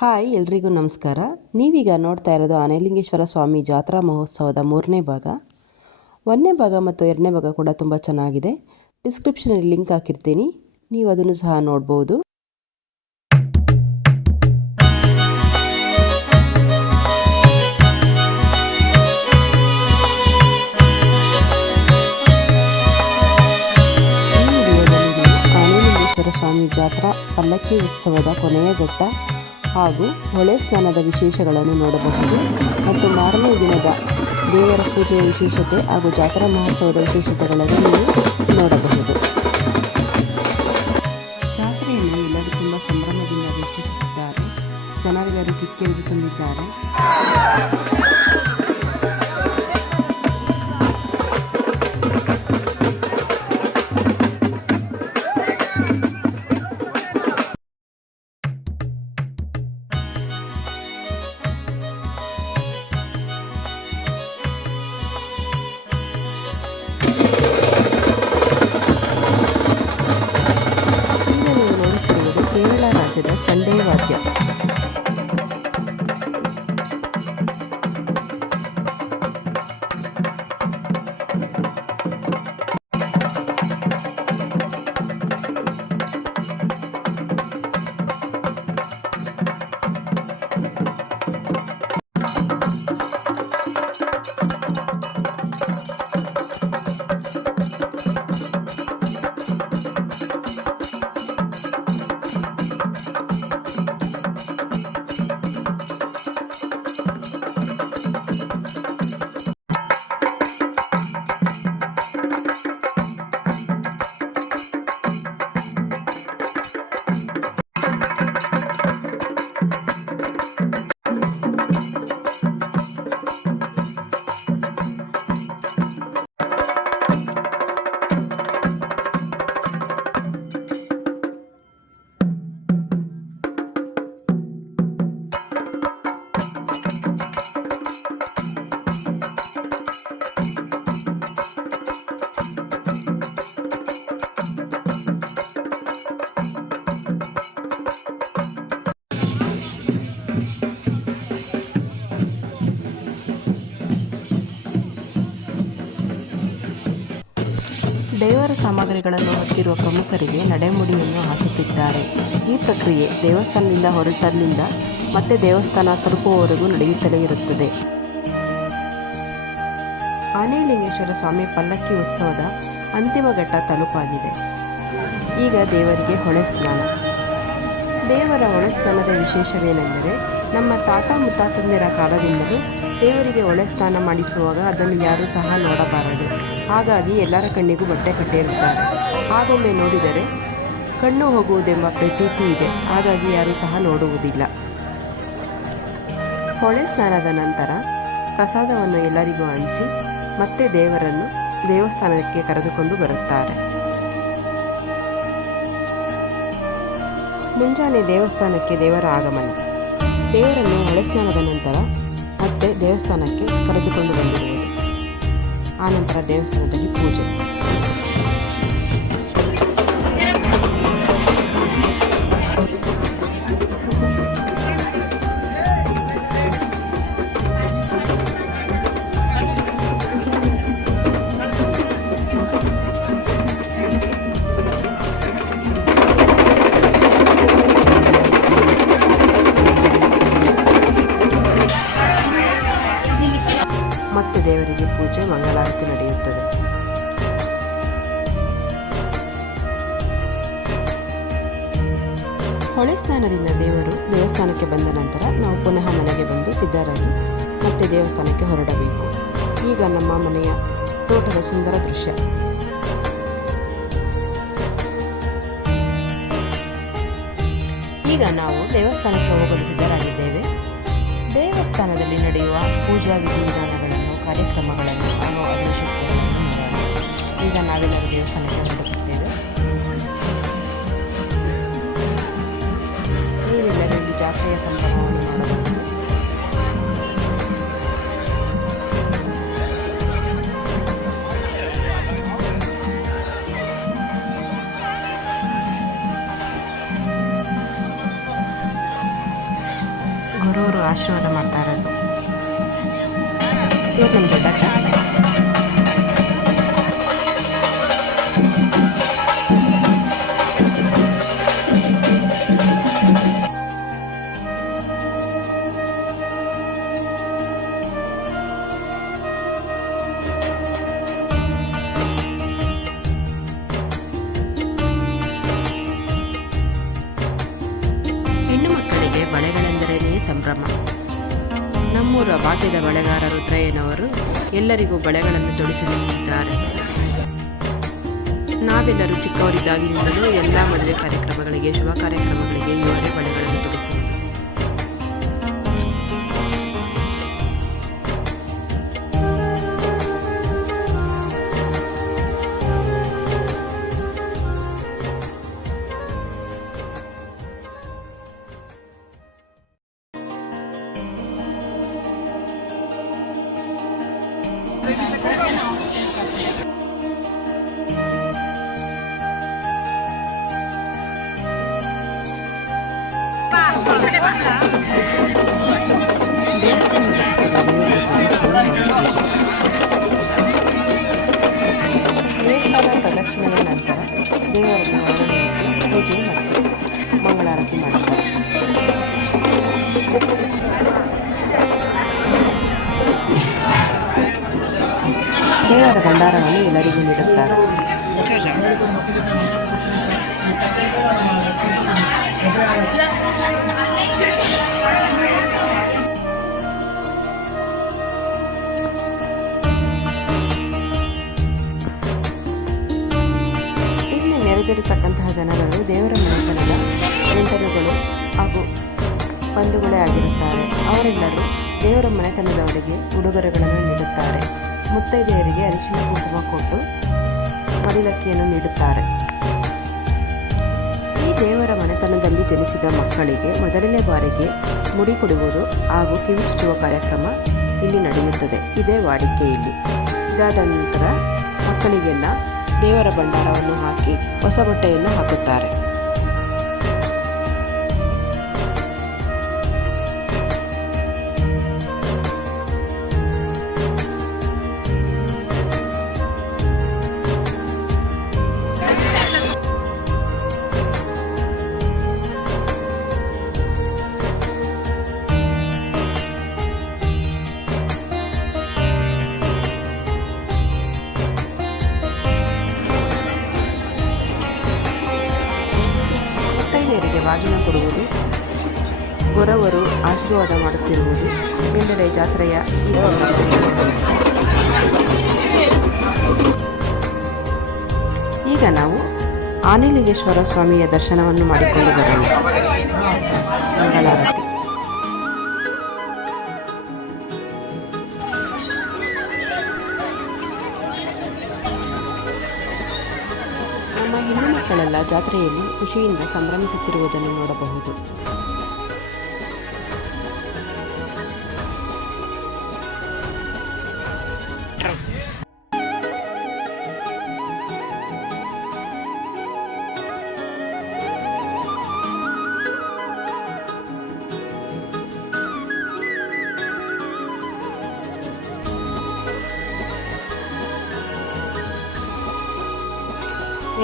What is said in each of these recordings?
Hi ಎಲ್ರಿಗೂ ನಮಸ್ಕಾರ. ನೀವೀಗ ನೋಡ್ತಾ ಇರೋದು ಆನೆಲಿಂಗೇಶ್ವರ ಸ್ವಾಮಿ ಜಾತ್ರಾ ಮಹೋತ್ಸವದ 3ನೇ ಭಾಗ. 1ನೇ ಭಾಗ ಮತ್ತು 2ನೇ ಭಾಗ ಕೂಡ ತುಂಬ ಚೆನ್ನಾಗಿದೆ. ಡಿಸ್ಕ್ರಿಪ್ಷನಲ್ಲಿ ಲಿಂಕ್ ಹಾಕಿರ್ತೀನಿ, ನೀವು ಅದನ್ನು ಸಹ ನೋಡ್ಬೋದು. ಈ ವಿಡಿಯೋದಲ್ಲಿ ನೀವು ಆನೆಲಿಂಗೇಶ್ವರ ಸ್ವಾಮಿ ಜಾತ್ರಾ ಪಲ್ಲಕ್ಕಿ ಉತ್ಸವದ ಕೊನೆಯ ಘಟ್ಟ ಹಾಗೂ ಹೊಳೆ ಸ್ನಾನದ ವಿಶೇಷಗಳನ್ನು ನೋಡಬಹುದು ಮತ್ತು ಮಾರನೇ ದಿನದ ದೇವರ ಪೂಜೆಯ ವಿಶೇಷತೆ ಹಾಗೂ ಜಾತ್ರಾ ಮಹೋತ್ಸವದ ವಿಶೇಷತೆಗಳನ್ನು ನೀವು ನೋಡಬಹುದು. ಜಾತ್ರೆಯನ್ನು ಎಲ್ಲರೂ ತುಂಬ ಸಂಭ್ರಮದಿಂದ ವೀಕ್ಷಿಸುತ್ತಿದ್ದಾರೆ. ಜನರೆಲ್ಲರೂ ಕಿಕ್ಕಿರಿದು ತುಂಬಿದ್ದಾರೆ. ಕೇರಳ ರಾಜ್ಯದ ಚಂಡೆ ವಾದ್ಯ. ದೇವರ ಸಾಮಗ್ರಿಗಳನ್ನು ಹೊತ್ತಿರುವ ಪ್ರಮುಖರಿಗೆ ನಡೆಮುಡಿಯನ್ನು ಹಾಸುತ್ತಿದ್ದಾರೆ. ಈ ಪ್ರಕ್ರಿಯೆ ದೇವಸ್ಥಾನದಿಂದ ಹೊರಟಲ್ಲಿಂದ ಮತ್ತೆ ದೇವಸ್ಥಾನ ತಲುಪುವವರೆಗೂ ನಡೆಯುತ್ತಲೇ ಇರುತ್ತದೆ. ಆನೆಲಿಂಗೇಶ್ವರ ಸ್ವಾಮಿ ಪಲ್ಲಕ್ಕಿ ಉತ್ಸವದ ಅಂತಿಮ ಘಟ್ಟ ತಲುಪಾಗಿದೆ. ಈಗ ದೇವರಿಗೆ ಹೊಳೆ ಸ್ನಾನ. ದೇವರ ಹೊಳೆ ಸ್ನಾನದ ವಿಶೇಷವೇನೆಂದರೆ, ನಮ್ಮ ತಾತ ಮುತ್ತಾತಂದಿರ ಕಾಲದಿಂದಲೂ ದೇವರಿಗೆ ಹೊಳೆ ಸ್ನಾನ ಮಾಡಿಸುವಾಗ ಅದನ್ನು ಯಾರೂ ಸಹ ನೋಡಬಾರದು. ಹಾಗಾಗಿ ಎಲ್ಲರ ಕಣ್ಣಿಗೂ ಬಟ್ಟೆ ಕಟ್ಟಿರುತ್ತಾರೆ. ಹಾಗೊಮ್ಮೆ ನೋಡಿದರೆ ಕಣ್ಣು ಹೋಗುವುದೆಂಬ ಪ್ರತೀತಿ ಇದೆ. ಹಾಗಾಗಿ ಯಾರೂ ಸಹ ನೋಡುವುದಿಲ್ಲ. ಹೊಳೆ ಸ್ನಾನದ ನಂತರ ಪ್ರಸಾದವನ್ನು ಎಲ್ಲರಿಗೂ ಹಂಚಿ ಮತ್ತೆ ದೇವರನ್ನು ದೇವಸ್ಥಾನಕ್ಕೆ ಕರೆದುಕೊಂಡು ಬರುತ್ತಾರೆ. ಮುಂಜಾನೆ ದೇವಸ್ಥಾನಕ್ಕೆ ದೇವರ ಆಗಮನ. ದೇವರನ್ನು ಹೊಳೆ ಸ್ನಾನದ ನಂತರ ಮತ್ತೆ ದೇವಸ್ಥಾನಕ್ಕೆ ಕರೆದುಕೊಂಡು ಬಂದಿರುವುದು. ಆನಂತರ ದೇವಸ್ಥಾನದಲ್ಲಿ ಪೂಜೆ. ಮತ್ತೆ ದೇವರಿಗೆ ಪೂಜೆ, ಮಂಗಳಾರತಿ ನಡೆಯುತ್ತದೆ. ಹೊಳೆ ಸ್ನಾನದಿಂದ ದೇವರು ದೇವಸ್ಥಾನಕ್ಕೆ ಬಂದ ನಂತರ ನಾವು ಪುನಃ ಮನೆಗೆ ಬಂದು ಸಿದ್ಧರಾಗಿ ಮತ್ತೆ ದೇವಸ್ಥಾನಕ್ಕೆ ಹೊರಡಬೇಕು. ಈಗ ನಮ್ಮ ಮನೆಯ ತೋಟದ ಸುಂದರ ದೃಶ್ಯ. ಈಗ ನಾವು ದೇವಸ್ಥಾನಕ್ಕೆ ಹೋಗಲು ಸಿದ್ಧರಾಗಿದ್ದೇವೆ. ದೇವಸ್ಥಾನದಲ್ಲಿ ನಡೆಯುವ ಪೂಜಾ ವಿಧಿವಿಧಾನಗಳನ್ನು, ಕಾರ್ಯಕ್ರಮಗಳನ್ನು ಹಾಗೂ ಅದರ ವಿಶೇಷತೆಗಳನ್ನು ನೋಡೋಣ. ಈಗ ನಾವೆಲ್ಲರೂ ದೇವಸ್ಥಾನಕ್ಕೆ ಹೊರಡುತ್ತಿದ್ದೇವೆ. ನೀವೆಲ್ಲರೂ ಈ ಜಾತ್ರೆಯ ಸಂಭ್ರಮವನ್ನು ನೋಡಬಹುದು. ಗುರುವರು ಆಶೀರ್ವಾದ ಮಾಡ್ತಾ ಇರೋದು. ಇವಾಗ ನಮ್ಮ ದೊಡ್ಡಕ್ಕ ಹೆಣ್ಣು ಮಕ್ಕಳಿಗೆ ಬಳೆಗಳೆಂದರೇನೇ ಸಂಭ್ರಮ. ನಮ್ಮೂರ ಭಾಗ್ಯದ ಬಳೆಗಾರ ರುದ್ರಯ್ಯನವರು ಎಲ್ಲರಿಗೂ ಬಳೆಗಳನ್ನು ತೊಡಿಸುತ್ತಿದ್ದಾರೆ. ನಾವೆಲ್ಲರೂ ಚಿಕ್ಕವರಿದ್ದಾಗಿನಿಂದಲೂ ಎಲ್ಲ ಮದುವೆ ಕಾರ್ಯಕ್ರಮಗಳಿಗೆ, ಶುಭ ಕಾರ್ಯಕ್ರಮಗಳಿಗೆ ಇವರೇ ಬಳೆಗಳನ್ನು ತೊಡಿಸುವುದು. ದೇವಸ್ಥಾನ ಪ್ರದಕ್ಷಿಣೆಯ ನಂತರ ದೇವರನ್ನು ಹೊರಗೆ ಪೂಜೆ ಮತ್ತು ಮಂಗಳಾರತಿ ಮಾಡ್ತಾರೆ. ದೇವರ ಭಂಡಾರವನ್ನು ಎಲ್ಲರಿಗೂ ನೀಡುತ್ತಾರೆ. ಇಲ್ಲಿ ನೆರೆದಿರತಕ್ಕಂತಹ ಜನಗಳು ದೇವರ ಮನೆತನದ ನೆಂಟರುಗಳು ಹಾಗೂ ಬಂಧುಗಳೇ ಆಗಿರುತ್ತಾರೆ. ಅವರೆಲ್ಲರೂ ದೇವರ ಮನೆತನದವರಿಗೆ ಉಡುಗೊರೆಗಳನ್ನು ನೀಡುತ್ತಾರೆ. ಮುತ್ತೈದೆಯರಿಗೆ ಅರಿಶಿನ ಕುಂಕುಮ ಕೊಟ್ಟು ಮಡಿಲಕ್ಕಿಯನ್ನು ನೀಡುತ್ತಾರೆ. ಈ ದೇವರ ಮನೆತನದಲ್ಲಿ ಜನಿಸಿದ ಮಕ್ಕಳಿಗೆ ಮೊದಲನೇ ಬಾರಿಗೆ ಮುಡಿ ಕೊಡುವುದು ಹಾಗೂ ಕಿವಿ ಚುಚ್ಚುವ ಕಾರ್ಯಕ್ರಮ ಇಲ್ಲಿ ನಡೆಯುತ್ತದೆ. ಇದೇ ವಾಡಿಕೆ ಇಲ್ಲಿ. ಇದಾದ ನಂತರ ಮಕ್ಕಳಿಗೆಲ್ಲ ದೇವರ ಭಂಡಾರವನ್ನು ಹಾಕಿ ಹೊಸ ಬಟ್ಟೆಯನ್ನು ಹಾಕುತ್ತಾರೆ. ಮುತ್ತೈದೆಯರಿಗೆ ಬಾಗಿನ ಕೊಡುವುದು, ಗೊರವರು ಆಶೀರ್ವಾದ ಮಾಡುತ್ತಿರುವುದು ಎಲ್ಲೆಡೆ ಜಾತ್ರೆಯ ಈ ಸಂದರ್ಭದಲ್ಲಿ. ಈಗ ನಾವು ಆನೆಲಿಂಗೇಶ್ವರ ಸ್ವಾಮಿಯ ದರ್ಶನವನ್ನು ಮಾಡಿಕೊಂಡು ಬರೋಣ. ಮಂಗಳಾರತಿ. ನಮ್ಮ ಹೆಣ್ಣು ಮಕ್ಕಳೆಲ್ಲ ಜಾತ್ರೆಯಲ್ಲಿ ಖುಷಿಯಿಂದ ಸಂಭ್ರಮಿಸುತ್ತಿರುವುದನ್ನು ನೋಡಬಹುದು.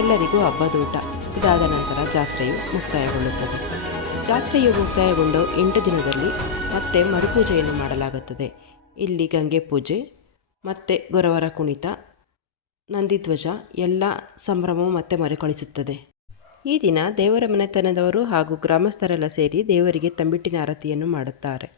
ಎಲ್ಲರಿಗೂ ಹಬ್ಬದೂಟ. ಇದಾದ ನಂತರ ಜಾತ್ರೆಯು ಮುಕ್ತಾಯಗೊಳ್ಳುತ್ತದೆ. ಜಾತ್ರೆಯು ಮುಕ್ತಾಯಗೊಂಡು 8 ದಿನದಲ್ಲಿ ಮತ್ತೆ ಮರುಪೂಜೆಯನ್ನು ಮಾಡಲಾಗುತ್ತದೆ. ಇಲ್ಲಿ ಗಂಗೆ ಪೂಜೆ ಮತ್ತು ಗೊರವರ ಕುಣಿತ, ನಂದಿಧ್ವಜ ಎಲ್ಲ ಸಂಭ್ರಮವು ಮತ್ತೆ ಮರುಕಳಿಸುತ್ತದೆ. ಈ ದಿನ ದೇವರ ಮನೆತನದವರು ಹಾಗೂ ಗ್ರಾಮಸ್ಥರೆಲ್ಲ ಸೇರಿ ದೇವರಿಗೆ ತಂಬಿಟ್ಟಿನ ಆರತಿಯನ್ನು ಮಾಡುತ್ತಾರೆ.